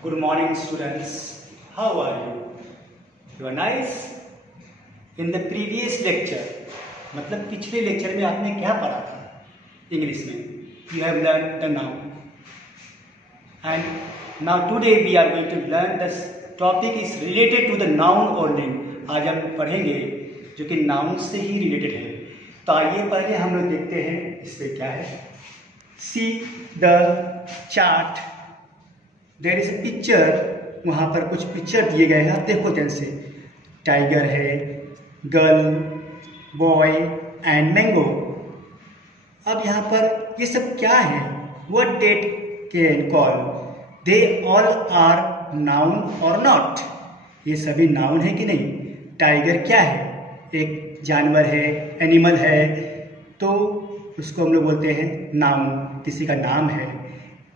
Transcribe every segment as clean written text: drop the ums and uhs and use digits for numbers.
Good morning, students. How are you? You are nice. In the previous lecture, मतलब पिछले lecture में आपने क्या पढ़ा था इंग्लिश में? You have learned the noun. And now today we are going to learn this topic is related to the noun only. आज हम पढ़ेंगे जो कि noun से ही related है. तो आइए पहले हम लोग देखते हैं इसमें क्या है. See the chart. There is a picture. वहाँ पर कुछ पिक्चर दिए गए हैं, आप देखो ध्यान से. टाइगर है, गर्ल, बॉय एंड मैंगो. अब यहाँ पर ये सब क्या है? What did can call? They all are noun or not? ये सभी नाउन है कि नहीं? टाइगर क्या है? एक जानवर है, एनिमल है, तो उसको हम लोग बोलते हैं नाउन, किसी का नाम है.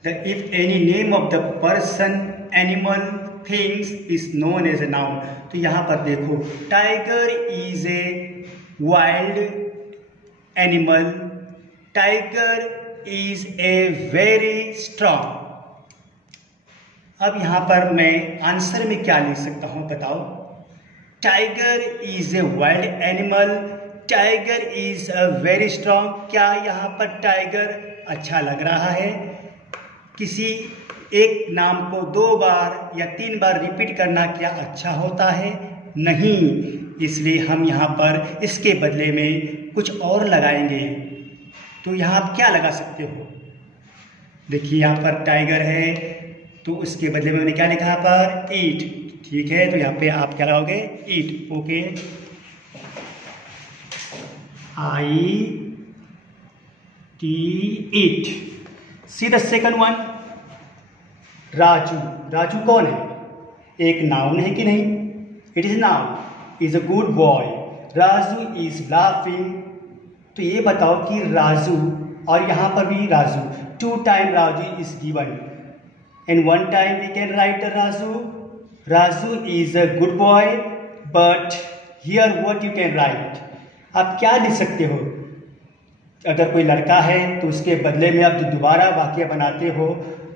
If any name of the person, animal, things is known as a noun. तो यहाँ पर देखो, tiger is a wild animal. Tiger is a very strong. अब यहाँ पर मैं आंसर में क्या लिख सकता हूँ बताओ? Tiger is a wild animal. Tiger is a very strong. क्या यहाँ पर टाइगर अच्छा लग रहा है? किसी एक नाम को 2 बार या 3 बार रिपीट करना क्या अच्छा होता है? नहीं. इसलिए हम यहाँ पर इसके बदले में कुछ और लगाएंगे. तो यहाँ आप क्या लगा सकते हो? देखिए यहाँ पर टाइगर है, तो उसके बदले में मैंने क्या लिखा यहाँ पर? ईट. ठीक है, तो यहाँ पे आप क्या लगाओगे? It. Okay. I T it. See the second one, Raju. Raju कौन है? एक नाउन है कि नहीं? It is noun. Is a good boy. Raju is laughing. तो ये बताओ कि राजू, और यहाँ पर भी Raju, 2 time Raju is given and 1 time we can write Raju. Raju is a good boy, but here what you can write? आप क्या लिख सकते हो? अगर कोई लड़का है तो उसके बदले में आप जो दोबारा वाक्य बनाते हो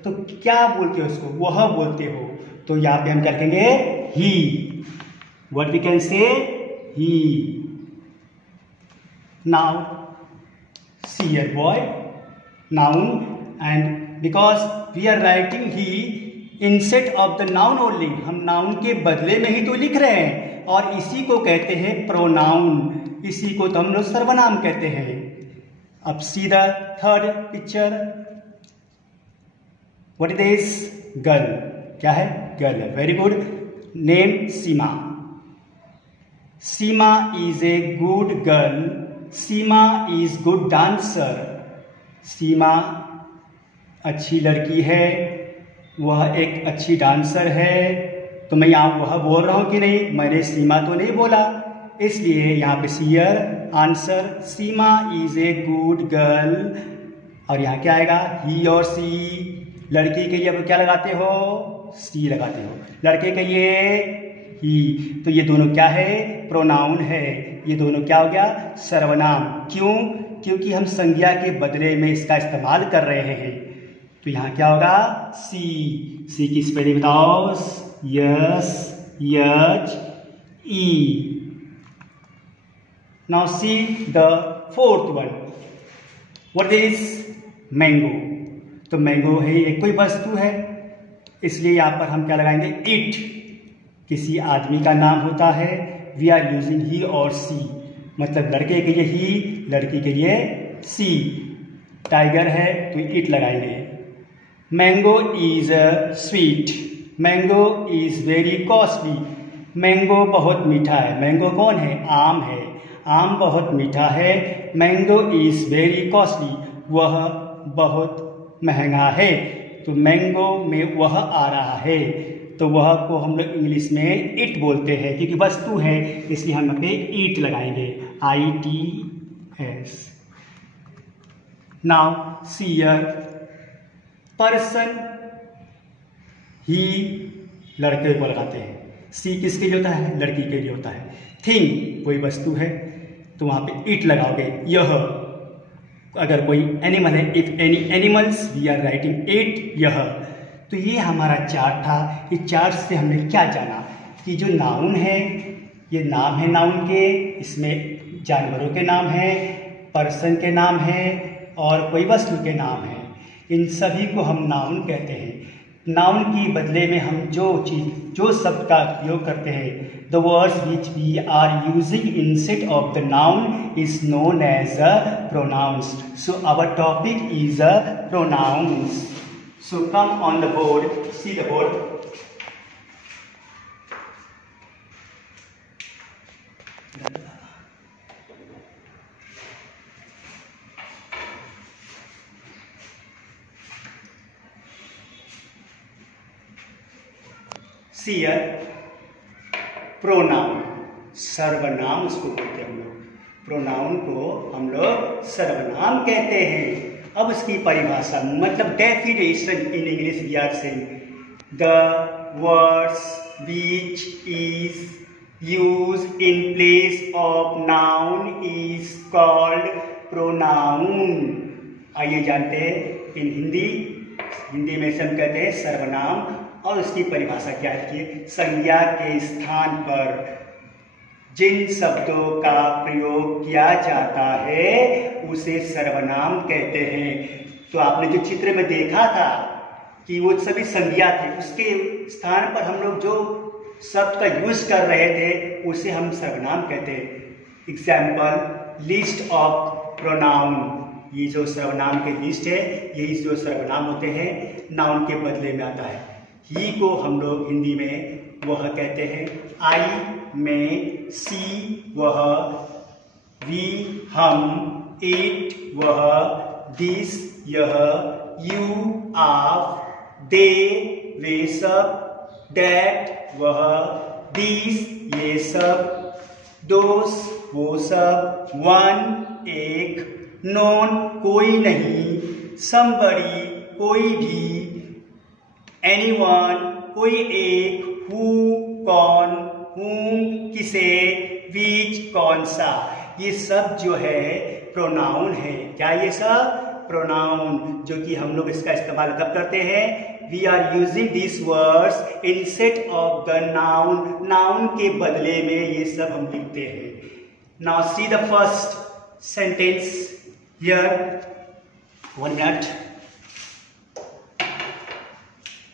तो क्या बोलते हो उसको? वह बोलते हो. तो यहाँ पे हम क्या लिखेंगे? ही. What we can say? He. Now see here boy, noun, and because we are writing he instead of the noun only. हम नाउन के बदले में ही तो लिख रहे हैं, और इसी को कहते हैं प्रोनाउन. इसी को तो हम लोग सर्वनाम कहते हैं. अब see the third picture. What is this? Girl. क्या है? Girl. Very good. Name Seema. Seema is a good girl. Seema is good dancer. Seema अच्छी लड़की है, वह एक अच्छी डांसर है. तो मैं यहाँ वह बोल रहा हूँ कि नहीं? मैंने सीमा तो नहीं बोला, इसलिए यहाँ पे see here answer. Seema is a good girl. और यहाँ क्या आएगा? ही और सी. लड़की के लिए आप क्या लगाते हो? सी लगाते हो. लड़के के लिए ही. तो ये दोनों क्या है? प्रोनाउन है. ये दोनों क्या हो गया? सर्वनाम. क्यों? क्योंकि हम संज्ञा के बदले में इसका इस्तेमाल कर रहे हैं. तो यहाँ क्या होगा? सी. सी की स्पेलिंग बताओ. Yes, H, E. Now see the fourth one. What is mango? तो मैंगो है एक कोई वस्तु है, इसलिए यहाँ पर हम क्या लगाएंगे? इट. किसी आदमी का नाम होता है. वी आर यूजिंग ही और सी. मतलब लड़के के लिए ही, लड़की के लिए सी. टाइगर है तो इट लगाएंगे. Mango is sweet. Mango is very costly. Mango बहुत मीठा है. मैंगो कौन है? आम है. आम बहुत मीठा है. Mango is very costly. वह बहुत महंगा है. तो मैंगो में वह आ रहा है, तो वह को हम लोग इंग्लिश में इट बोलते हैं, क्योंकि वस्तु है इसलिए हम यहाँ पे ईट लगाएंगे. ITS. Now see here. Person, he लड़के को लगाते हैं. सी किसके लिए होता है? लड़की के लिए होता है. थिंग कोई वस्तु है, तो वहाँ पे इट लगाओगे. यह अगर कोई एनिमल है, if any animals we are writing it. यह तो ये हमारा चार्ट था। इस चार्ट से हमने क्या जाना कि जो नाउन है, ये नाम है नाउन के, इसमें जानवरों के नाम है, पर्सन के नाम है और कोई वस्तु के नाम है। इन सभी को हम नाउन कहते हैं। नाउन के बदले में हम जो शब्द का उपयोग करते हैं, the words which we are using instead of the noun is known as a pronouns. So our topic is a pronouns. So come on the board, see the board. See here pronoun, सर्वनाम उसको बोलते हैं हम लोग। Pronoun को हम लोग सर्वनाम कहते हैं। अब उसकी परिभाषा मतलब definition in English we are saying the words which is used in place of noun is called pronoun. आइए जानते हैं इन हिंदी में हम कहते हैं सर्वनाम। और उसकी परिभाषा क्या है? संज्ञा के स्थान पर जिन शब्दों का प्रयोग किया जाता है उसे सर्वनाम कहते हैं। तो आपने जो चित्र में देखा था कि वो सभी संज्ञा थे, उसके स्थान पर हम लोग जो शब्द का यूज कर रहे थे उसे हम सर्वनाम कहते हैं। एग्जाम्पल लिस्ट ऑफ प्रोनाउन, ये जो सर्वनाम के लिस्ट है, यही जो सर्वनाम होते हैं नाउन के बदले में आता है। ही को हम लोग हिंदी में वह कहते हैं, आई मैं, सी वह, वी हम, इट वह, दिस यह, यू आप, दे वे सब, डैट वह, दिस ये सब, दोस वो सब, वन एक, नोन कोई नहीं, समबडी कोई भी, एनीवन कोई एक, हु कौन, whom किसे, which कौन सा, ये सब जो है प्रोनाउन है। क्या ये सब? प्रोनाउन, जो कि हम लोग इसका इस्तेमाल कब करते हैं? We are using this words instead of the noun, noun के बदले में ये सब हम लिखते हैं। Now see the first sentence here, 1 minute।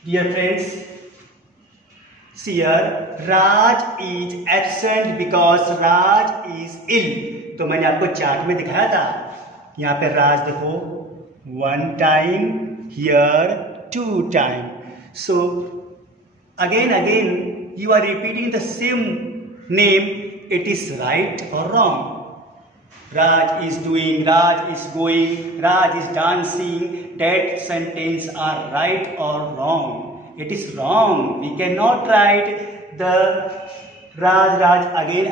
Dear friends, see here, Raj is absent because Raj is ill। तो मैंने आपको चार्ट में दिखाया था, यहाँ पे राज देखो 1 time, here 2 time। So again you are repeating the same name, it is right or wrong? Raj is doing, Raj is going, Raj is dancing, that sentence are right or wrong? It is wrong. We cannot write the Raj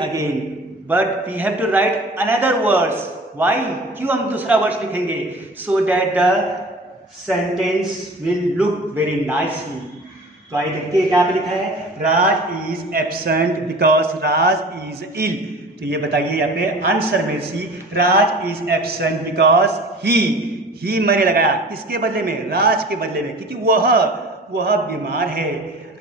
again, but we have to write another words. Why? क्यों हम दूसरा words लिखेंगे? So that the sentence will look very nicely। तो आइए देखते हैं क्या पे लिखा है, Raj is absent because Raj is ill. तो ये बताइए यहाँ पे आंसर में see, Raj is absent because he मैंने लगाया किसके बदले में? राज के बदले में, क्योंकि वह बीमार है।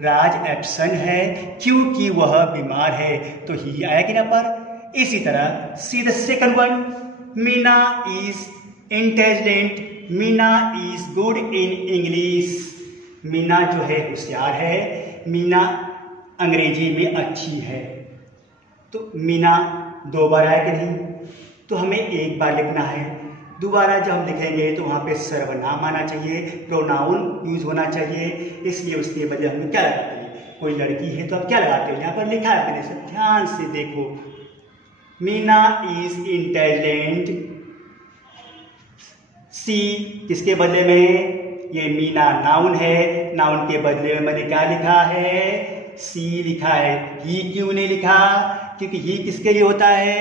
राज एब्सेंट है क्योंकि वह बीमार है, तो ही आया कि ना पर। इसी तरह सी the second one, Meena is intelligent, Meena is good in English. Meena जो है होशियार है, मीना अंग्रेजी में अच्छी है। तो मीना 2 बार आया कि नहीं? तो हमें 1 बार लिखना है। दोबारा जब हम लिखेंगे तो वहाँ पे सर्वनाम आना चाहिए, प्रोनाउन यूज होना चाहिए। इसलिए उसके बदले हम क्या लगाते हैं? कोई लड़की है तो आप क्या लगाते हैं? यहाँ पर लिखा है, अपने से ध्यान से देखो, मीना इज इंटेलिजेंट। सी किसके बदले में? ये मीना नाउन है, नाउन के बदले में मैंने क्या लिखा है? सी लिखा है। ही क्यों नहीं लिखा? क्योंकि ही किसके लिए होता है?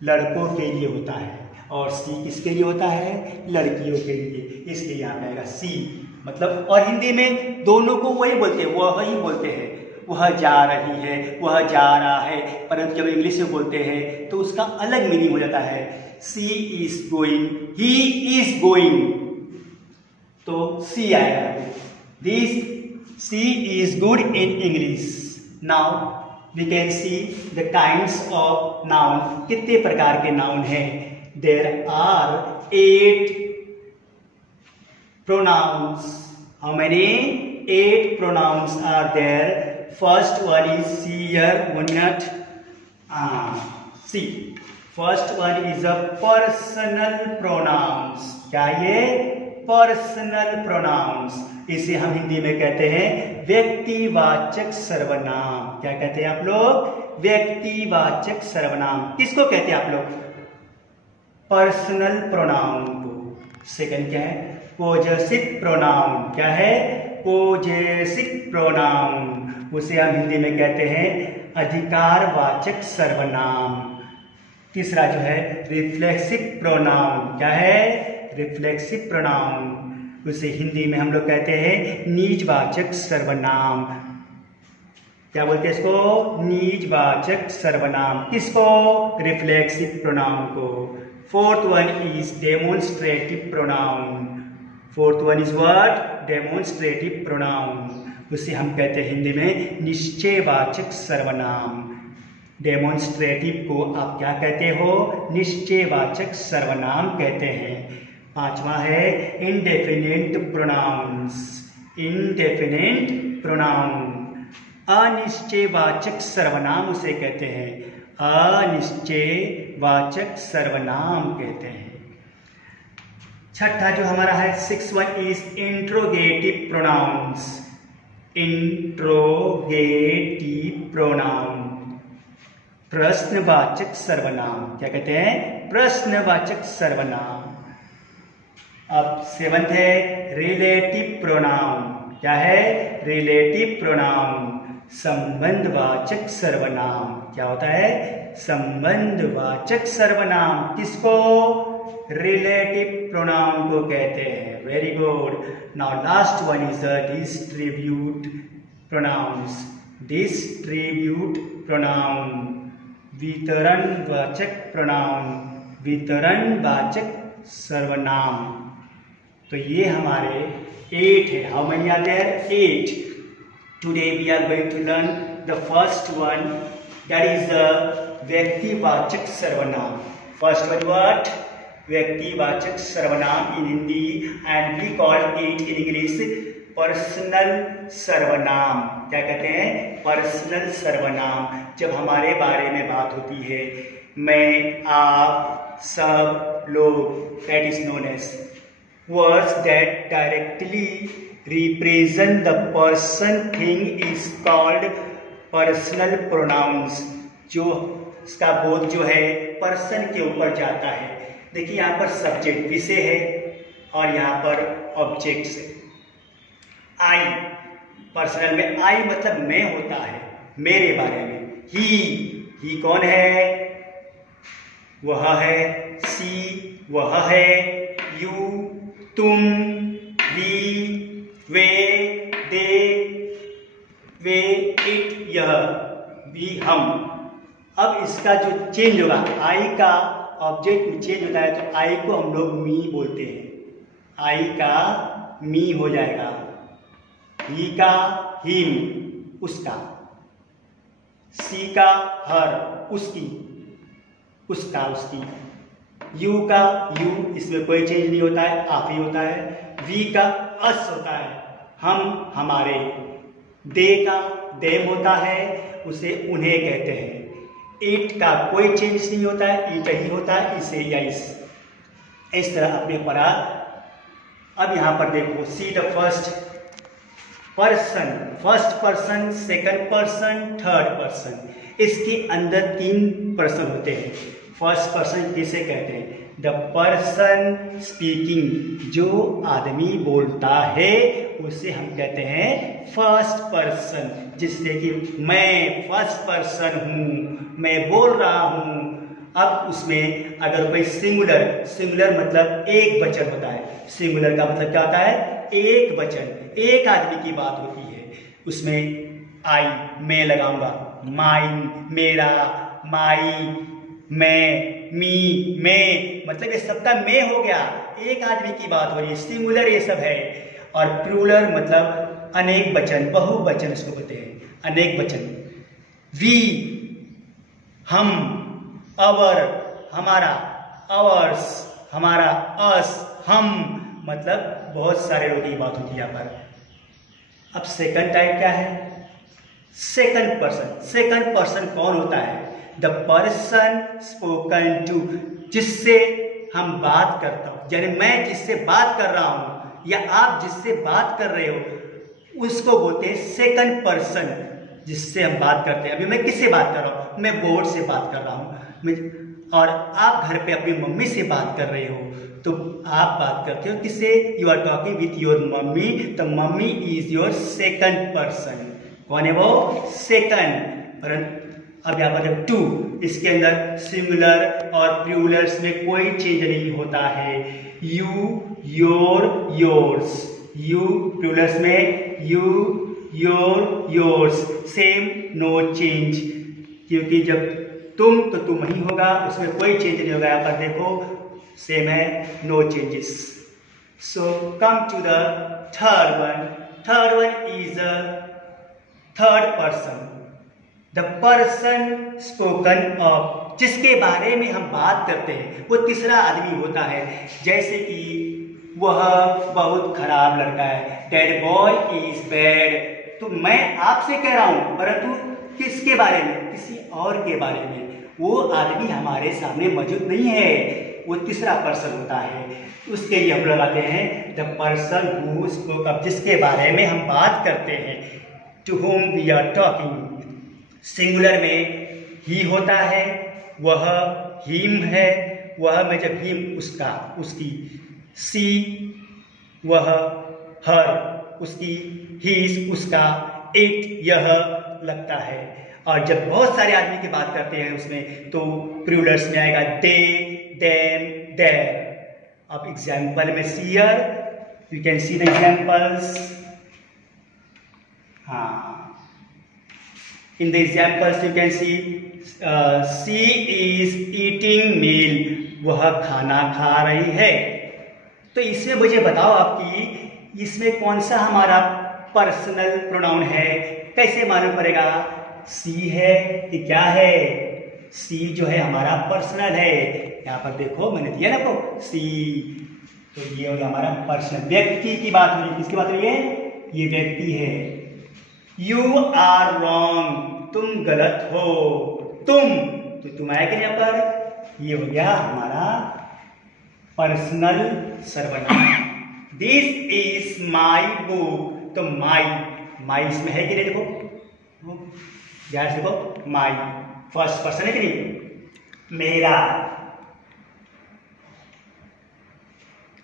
लड़कों के लिए होता है, और सी किसके लिए होता है? लड़कियों के लिए। इसलिए यहाँ पे आएगा सी। मतलब और हिंदी में दोनों को वही बोलते हैं, वह ही बोलते हैं। वह जा रही है, वह जा रहा है, परंतु जब इंग्लिश में बोलते हैं तो उसका अलग मीनिंग हो जाता है। She is going, he is going, तो सी आएगा। This she is good in English. Now we can see the kinds of noun. कितने प्रकार के noun हैं? There are 8 pronouns. How many? 8 pronouns are there. First one is see here. 1 minute. See. First one is a personal pronouns. क्या ये? Personal pronouns. इसे हम हिंदी में कहते हैं व्यक्तिवाचक सर्वनाम. क्या कहते हैं आप लोग? व्यक्तिवाचक सर्वनाम. किसको कहते हैं आप लोग? पर्सनल प्रोनाउन को. सेकंड क्या है? Possessive pronoun. क्या है? Possessive pronoun. उसे हम हिंदी में कहते हैं अधिकारवाचक सर्वनाम. तीसरा जो है रिफ्लेक्सिव प्रोनाउन. क्या है? Reflexive pronoun. उसे हिंदी में हम लोग कहते हैं निजवाचक सर्वनाम. क्या बोलते हैं इसको? निजवाचक सर्वनाम. किसको? रिफ्लेक्सिव प्रोनाउन को. Fourth one is demonstrative pronoun. Fourth one is what? Demonstrative pronoun. उसे हम कहते हैं हिंदी में निश्चयवाचक सर्वनाम. डेमोन्स्ट्रेटिव को आप क्या कहते हो? निश्चयवाचक सर्वनाम कहते हैं. पांचवा है इंडेफिनिट प्रोनाउंस. Indefinite pronoun. अनिश्चयवाचक सर्वनाम उसे कहते हैं. अनिश्चयवाचक सर्वनाम कहते हैं. छठा जो हमारा है 6 one is interrogative pronounce. Interrogative pronoun. प्रश्नवाचक सर्वनाम. क्या कहते हैं? प्रश्नवाचक सर्वनाम. अब 7th है रिलेटिव प्रोनाउन. क्या है? Relative pronoun. संबंधवाचक सर्वनाम. क्या होता है? संबंधवाचक सर्वनाम. किसको? रिलेटिव प्रोनाउन को कहते हैं. Very good. Now last one is the distribute pronouns. Distribute pronoun. वितरणवाचक प्रोनाउन. वितरणवाचक सर्वनाम. तो ये हमारे 8 है. How many are there? 8. Today we are going to learn the first one, that is the व्यक्तिवाचक सर्वनाम. First one what? व्यक्तिवाचक सर्वनाम in Hindi, and we call it in English personal सर्वनाम. क्या कहते हैं? पर्सनल सर्वनाम. जब हमारे बारे में बात होती है, मैं, आप, सब, लोग, that is known as words that directly represent the person thing is called personal pronouns. जो इसका बोध जो है पर्सन के ऊपर जाता है. देखिए यहाँ पर सब्जेक्ट विषय है और यहाँ पर ऑब्जेक्ट्स है. आई पर्सनल में आई मतलब मैं होता है, मेरे बारे में. ही कौन है? वह है. सी वह है. यू तुम. वी वे दे वे इट यह. वी हम. अब इसका जो चेंज होगा, आई का ऑब्जेक्ट चेंज होता है तो आई को हम लोग मी बोलते हैं. आई का मी हो जाएगा. ही का हिम, उसका. सी का हर, उसकी, उसका, उसकी. यू का यू, इसमें कोई चेंज नहीं होता है, आप ही होता है. वी का अस होता है, हम, हमारे. दे का देम होता है, उसे उन्हें कहते हैं. इट का कोई चेंज नहीं होता है, इट ही होता है, इसे या इस तरह आपने पढ़ा. अब यहां पर देखो, सी the first person. First person, second person, third person. इसके अंदर 3 पर्सन होते हैं. फर्स्ट पर्सन किसे कहते हैं? The person speaking. जो आदमी बोलता है उसे हम कहते हैं फर्स्ट पर्सन. जिससे कि मैं फर्स्ट पर्सन हूं, मैं बोल रहा हूं. अब उसमें अगर कोई सिंगुलर मतलब एक वचन होता है. सिंगुलर का मतलब क्या होता है? एक वचन, एक आदमी की बात होती है. उसमें आई, मैं लगाऊंगा. माइन, मेरा. माई, मैं. मी, मैं, मतलब ये सबका मैं हो गया. एक आदमी की बात हो रही है. सिंगुलर ये सब है. और प्लूरल मतलब अनेक वचन, बहुवचन उसको बोलते हैं, अनेक वचन। वी हम, अवर हमारा, अवर्स हमारा, अस हम, मतलब बहुत सारे लोगों की बात होती है यहाँ पर। अब सेकंड टाइप क्या है? Second person. सेकंड पर्सन कौन होता है? द पर्सन स्पोकन टू, जिससे हम बात करता हूं, यानी मैं जिससे बात कर रहा हूं या आप जिससे बात कर रहे हो उसको बोलते हैं सेकंड पर्सन, जिससे हम बात करते हैं। अभी मैं किससे बात कर रहा हूं? मैं बोर्ड से बात कर रहा हूं, और आप घर पे अपनी मम्मी से बात कर रहे हो, तो आप बात करते हो किससे? You are talking with your mummy, तो mummy is your second person. कौन है वो? सेकंड। अब यहाँ पर टू, इसके अंदर सिंगुलर और प्लूरल्स में कोई चेंज नहीं होता है। You, your, yours, you plurals में you, your, yours, same, no change, क्योंकि जब तुम तो तुम ही होगा, उसमें कोई चेंज नहीं होगा। यहाँ पर देखो सेम है, no changes. So come to the third one. Third one is a third person, the person spoken of, जिसके बारे में हम बात करते हैं वो तीसरा आदमी होता है। जैसे कि वह बहुत खराब लड़का है, दैट बॉय इज बैड, तो मैं आपसे कह रहा हूं, परंतु किसके बारे में? किसी और के बारे में। वो आदमी हमारे सामने मौजूद नहीं है, वो तीसरा पर्सन होता है। उसके लिए हम लगाते हैं the person who spoke of, जिसके बारे में हम बात करते हैं। To whom we are talking, singular में ही होता है, वह हिम है, वह में जब हिम उसका, उसकी, सी वह, हर उसकी, ही उसका, इट यह लगता है। और जब बहुत सारे आदमी की बात करते हैं उसमें, तो प्लूरल्स में आएगा दे, देम, देयर। अब एग्जाम्पल में see here, you can see the examples. हाँ, in the examples you can see she is eating meal, वह खाना खा रही है। तो इसमें मुझे बताओ आपकी इसमें कौन सा हमारा पर्सनल प्रोनाउन है? कैसे मालूम पड़ेगा? सी है कि क्या है? सी जो है हमारा पर्सनल है। यहाँ पर देखो मैंने दिया ना आपको सी, तो ये हो गया हमारा पर्सनल। व्यक्ति की बात हो रही है, किसकी बात हो रही है? ये व्यक्ति है। यू आर रॉन्ग, तुम गलत हो, तुम, तो तुम आएगा यहाँ पर, ये हो गया हमारा पर्सनल सर्वनाम। दिस इज माई बुक, तो माई इसमें है कि नहीं? देखो ध्यान से देखो, माई फर्स्ट पर्सन है कि नहीं? मेरा।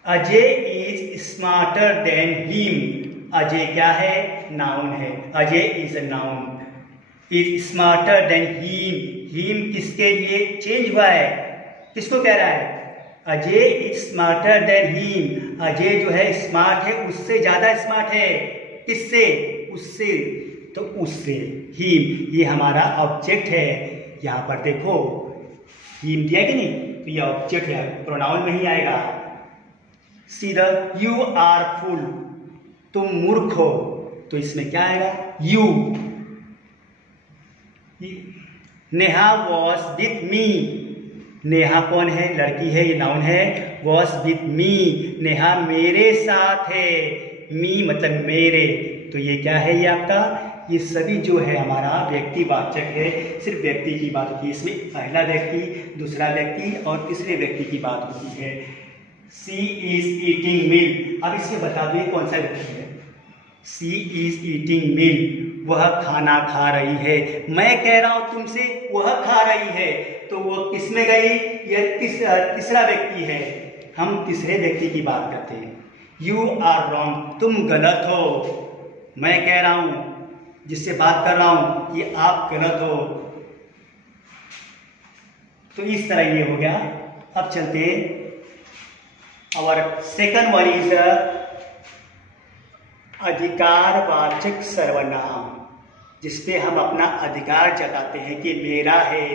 Ajay is smarter than him, Ajay क्या है? नाउन है, Ajay is a noun. Is smarter than him किसके लिए चेंज हुआ है? किसको कह रहा है? Ajay is smarter than him, Ajay जो है स्मार्ट है, उससे ज्यादा स्मार्ट है। किससे? उससे, तो उससे। हिम ये हमारा ऑब्जेक्ट है। यहाँ पर देखो हिम दिया कि नहीं, तो ये ऑब्जेक्ट है, प्रोनाउन में ही आएगा। सीधा यू आर फुल, तुम मूर्ख हो, तो इसमें क्या आएगा? You. Neha was with me, Neha कौन है? लड़की है, ये नाउन है। वॉज विथ मी, नेहा मेरे साथ है, मी मतलब मेरे, तो ये क्या है? ये आपका, ये सभी जो है हमारा व्यक्तिवाचक है। सिर्फ व्यक्ति की बात होती है इसमें, पहला व्यक्ति, दूसरा व्यक्ति और तीसरे व्यक्ति की बात होती है। सी इज ईटिंग मील, अब इसमें बता दो ये कौन सा व्यक्ति है? सी इज ईटिंग मील, वह खाना खा रही है। मैं कह रहा हूं तुमसे वह खा रही है, तो वो किस में गई? यह तीसरा व्यक्ति है। हम तीसरे व्यक्ति की बात करते हैं। यू आर रॉन्ग, तुम गलत हो। मैं कह रहा हूं, जिससे बात कर रहा हूं, कि आप गलत हो। तो इस तरह ये हो गया। अब चलते और सेकंड वन इज अधिकारवाचक सर्वनाम, जिसपे हम अपना अधिकार जताते हैं कि मेरा है।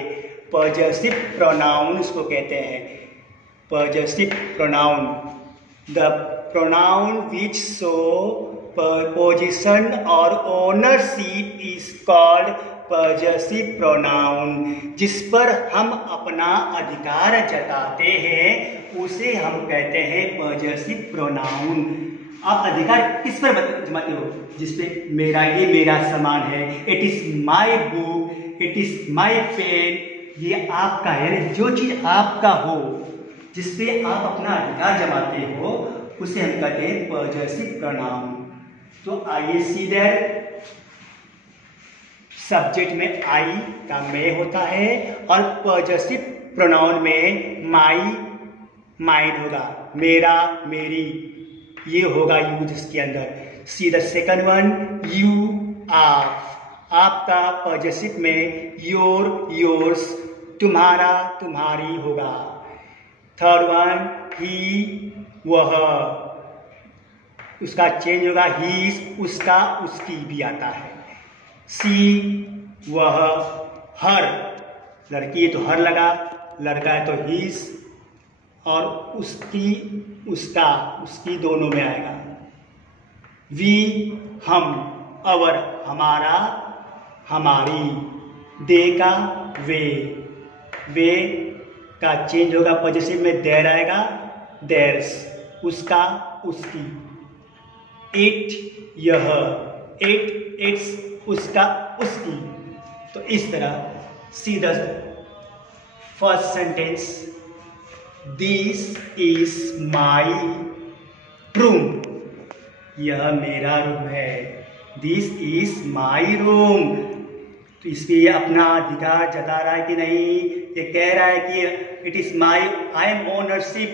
पॉजेसिव प्रोनाउन उसको कहते हैं, possessive pronoun, the pronoun which show position और ownership is called possessive pronoun. जिस पर हम अपना अधिकार जताते हैं उसे हम कहते हैं पॉजेसिव प्रोनाउन। आप अधिकार किस पर जमाते हो? जिसपे मेरा, ये मेरा सामान है, it is my book, it is my pen, ये आपका है। जो चीज आपका हो, जिसपे आप अपना अधिकार जमाते हो, उसे हम कहते हैं पॉजेसिव प्रोनाउन। तो आइए सीधे सब्जेक्ट में आई का मैं होता है और पॉजेसिव प्रोनाउन में माई, माइन होगा, मेरा, मेरी, ये होगा यूज इसके अंदर। सी द सेकंड वन, यू, आप, आपका पॉजेसिव में योर, योर्स, तुम्हारा, तुम्हारी होगा। थर्ड वन, ही, वह, उसका चेंज होगा हीज, उसका, उसकी भी आता है। सी, वह, हर, लड़की है तो हर लगा, लड़का है तो हीज, और उसकी, उसका, उसकी दोनों में आएगा। वी, हम, अवर, हमारा, हमारी, दे का वे, वे का चेंज होगा पॉजिटिव में देयर आएगा, देयर्स, उसका, उसकी। इट, यह, इट, इट्स, उसका, उसकी। तो इस तरह सी the first sentence, this is my room, यह मेरा रूम है। दिस इज माई रूम, तो इसलिए अपना अधिकार जता रहा है कि नहीं? ये कह रहा है कि it is my, I am ownership,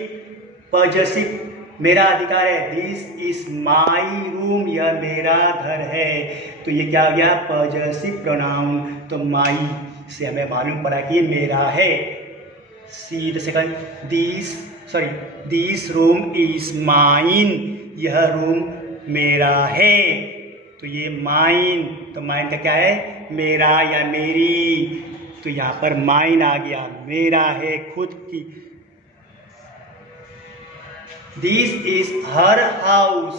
possessive, मेरा अधिकार है। दिस इज माई रूम, यह मेरा घर है। तो ये क्या हो गया? Possessive pronoun. तो माई से हमें मालूम पड़ा कि ये मेरा है। सी the second, this room is mine, यह रूम मेरा है। तो ये माइन, तो माइन का क्या है? मेरा या मेरी। तो यहाँ पर माइन आ गया, मेरा है, खुद की। This is her house,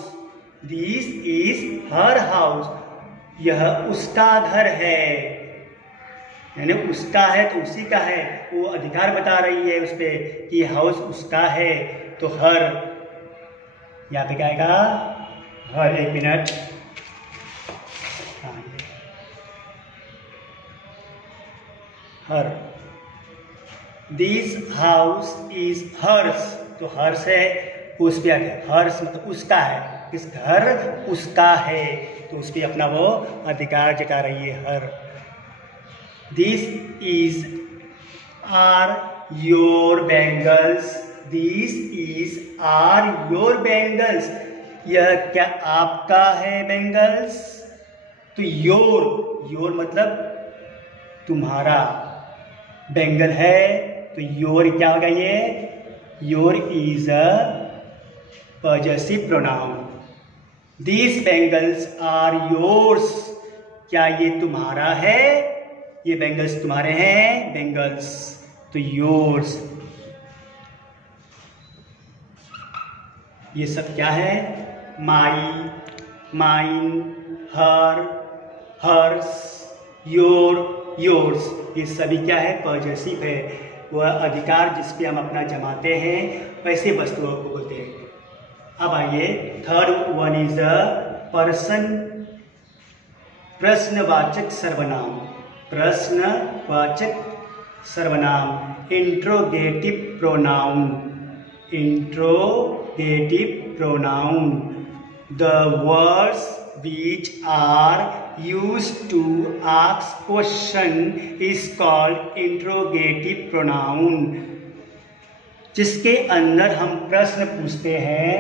this is her house, यह उसका घर है। यानी उसका है तो उसी का है, वो अधिकार बता रही है उस पर कि हाउस उसका है। तो हर, यहाँ पे क्या आएगा? हर, एक minute, her. This house is hers, तो हर्स है, उस पे आ गया, हर्स मतलब उसका है, इस घर उसका है, तो उस पे अपना वो अधिकार जता रही है, her. This is our your bangles, this is our your bangles, यह क्या आपका है बैंगल्स? तो योर मतलब तुम्हारा, बैंगल है तो योर क्या होगा? ये your is a possessive pronoun. These bangles are yours, क्या ये तुम्हारा है? ये बैंगल्स तुम्हारे हैं, बैंगल्स, तो योर्स। ये सब क्या है? My, mine, her, hers, your, yours, ये सभी क्या है? पॉजेसिव है। वह अधिकार जिस पे हम अपना जमाते हैं वैसे वस्तुओं को बोलते हैं। अब आइए third one is a person, प्रश्नवाचक सर्वनाम, प्रश्नवाचक सर्वनाम, interrogative pronoun, interrogative pronoun, the words which are used to ask question is called interrogative pronoun। जिसके अंदर हम प्रश्न पूछते हैं,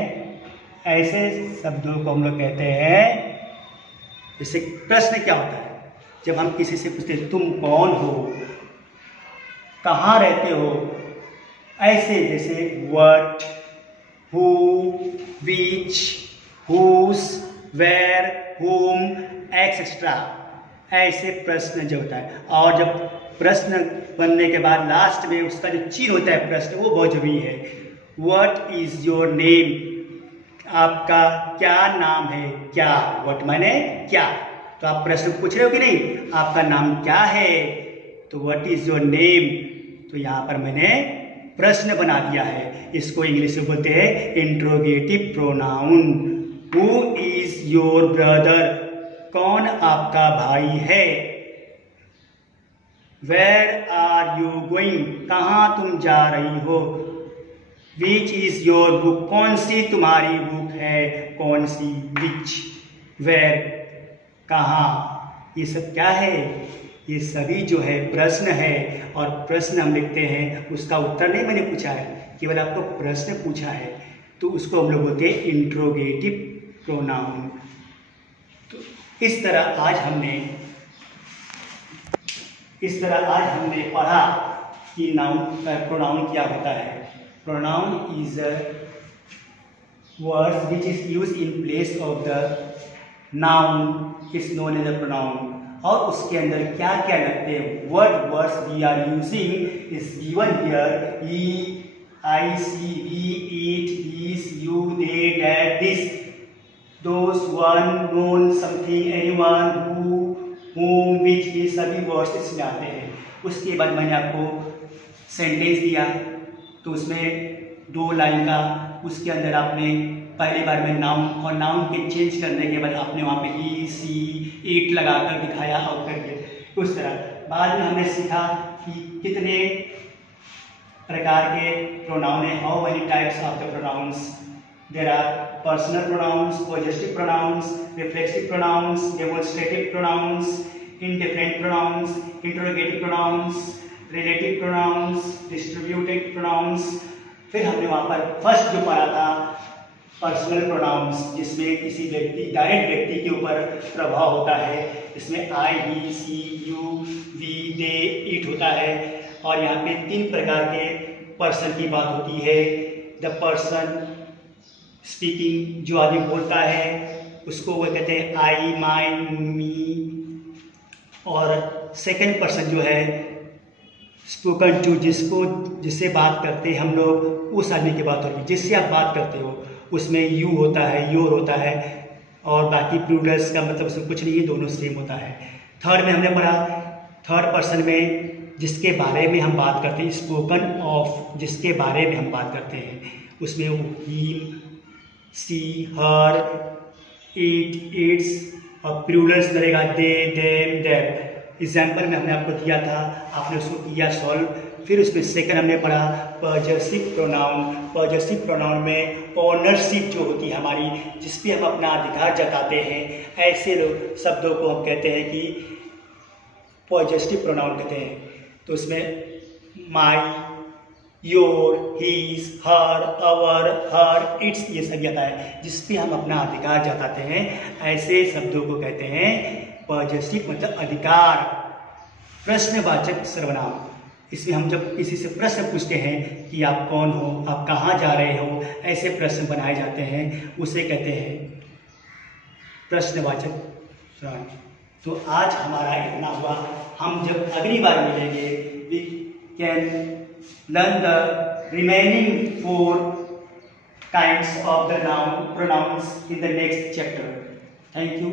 ऐसे शब्दों को हम लोग कहते हैं। जैसे प्रश्न क्या होता है? जब हम किसी से पूछते हैं तुम कौन हो, कहाँ रहते हो, ऐसे जैसे what, who, which, whose, where, whom, etcetera, ऐसे प्रश्न जो होता है। और जब प्रश्न बनने के बाद लास्ट में उसका जो चिन्ह होता है प्रश्न, वो बहुत जरूरी है। व्हाट इज योर नेम, आपका क्या नाम है? क्या, व्हाट माने क्या। तो आप प्रश्न पूछ रहे हो कि नहीं, आपका नाम क्या है, तो व्हाट इज योर नेम। तो यहाँ पर मैंने प्रश्न बना दिया है, इसको इंग्लिश में बोलते हैं interrogative pronoun. Who is your brother, कौन आपका भाई है। वेयर आर यू गोइंग, कहाँ तुम जा रही हो। विच इज योर बुक, कौन सी तुम्हारी बुक है, कौन सी, विच, वेयर, कहाँ, ये सब क्या है, ये सभी जो है प्रश्न है। और प्रश्न हम लिखते हैं, उसका उत्तर नहीं मैंने पूछा है, केवल आपको प्रश्न पूछा है, तो उसको हम लोग बोलते हैं इंट्रोगेटिव प्रोनाउन। तो इस तरह आज हमने पढ़ा कि प्रोनाउन क्या होता है। Pronoun is a word which is used in place of the noun is known as a pronoun। और उसके अंदर क्या क्या लगते हैं, what words we are using is given here। he, I, she, we, it, these, you, they, that, this, those, one, known, something, anyone, who, whom, which, ये सभी words इसमें आते हैं। उसके बाद मैंने आपको सेंटेंस दिया, तो उसमें 2 लाइन का, उसके अंदर आपने पहली बार में नाउन और नाउन के चेंज करने के बाद आपने वहाँ पे ही, सी, इट लगाकर दिखाया और करके उस तरह। बाद में हमने सीखा कि कितने प्रकार के प्रोनाउन है, how many types of the pronouns there are. Personal pronouns, positive pronouns, reflexive pronouns, demonstrative pronouns, indifferent pronouns, interrogative pronouns, relative pronouns, distributed pronouns. फिर हमने वहाँ पर फर्स्ट जो पढ़ा था पर्सनल प्रोनाउंस, जिसमें किसी व्यक्ति, डायरेक्ट व्यक्ति के ऊपर प्रभाव होता है, इसमें आई, ही, सी, यू, वी, दे, इट होता है। और यहाँ पे 3 प्रकार के पर्सन की बात होती है। द पर्सन स्पीकिंग, जो आदमी बोलता है उसको वो कहते हैं आई, माई, मी। और सेकंड पर्सन जो है स्पोकन टू, जिससे बात करते हैं हम लोग, उस आदमी की बात होगी जिससे आप बात करते हो, उसमें यू होता है, योर होता है, और बाकी प्लूरल्स का मतलब उसमें कुछ नहीं है, दोनों सेम होता है। थर्ड में हमने पढ़ा, थर्ड पर्सन में जिसके बारे में हम बात करते हैं, स्पोकन ऑफ, जिसके बारे में हम बात करते हैं, उसमें ही, सी, हर, इट, इट्स, और प्लूरल्स लगेगा दे, देम, दैट। एग्जाम्पल में हमने आपको दिया था, आपने उसको किया सॉल्व। फिर उसमें सेकंड हमने पढ़ा पॉजेसिव प्रोनाउन। पॉजेसिव प्रोनाउन में ओनरशिप जो होती है हमारी, जिस पे हम अपना अधिकार जताते हैं, ऐसे शब्दों को हम कहते हैं कि पॉजेसिव प्रोनाउन कहते हैं। तो उसमें my, your, his, her, our, her, its, ये सब आता है जिस पे हम अपना अधिकार जताते हैं, ऐसे शब्दों को कहते हैं पॉजेसिव, मतलब अधिकार। प्रश्नवाचक सर्वनाम, इसमें हम जब किसी से प्रश्न पूछते हैं कि आप कौन हो, आप कहाँ जा रहे हो, ऐसे प्रश्न बनाए जाते हैं, उसे कहते हैं प्रश्नवाचक सर्वनाम। तो आज हमारा इतना हुआ। हम जब अगली बार मिलेंगे, we can learn the remaining 4 kinds of the noun pronouns in the next chapter. Thank you.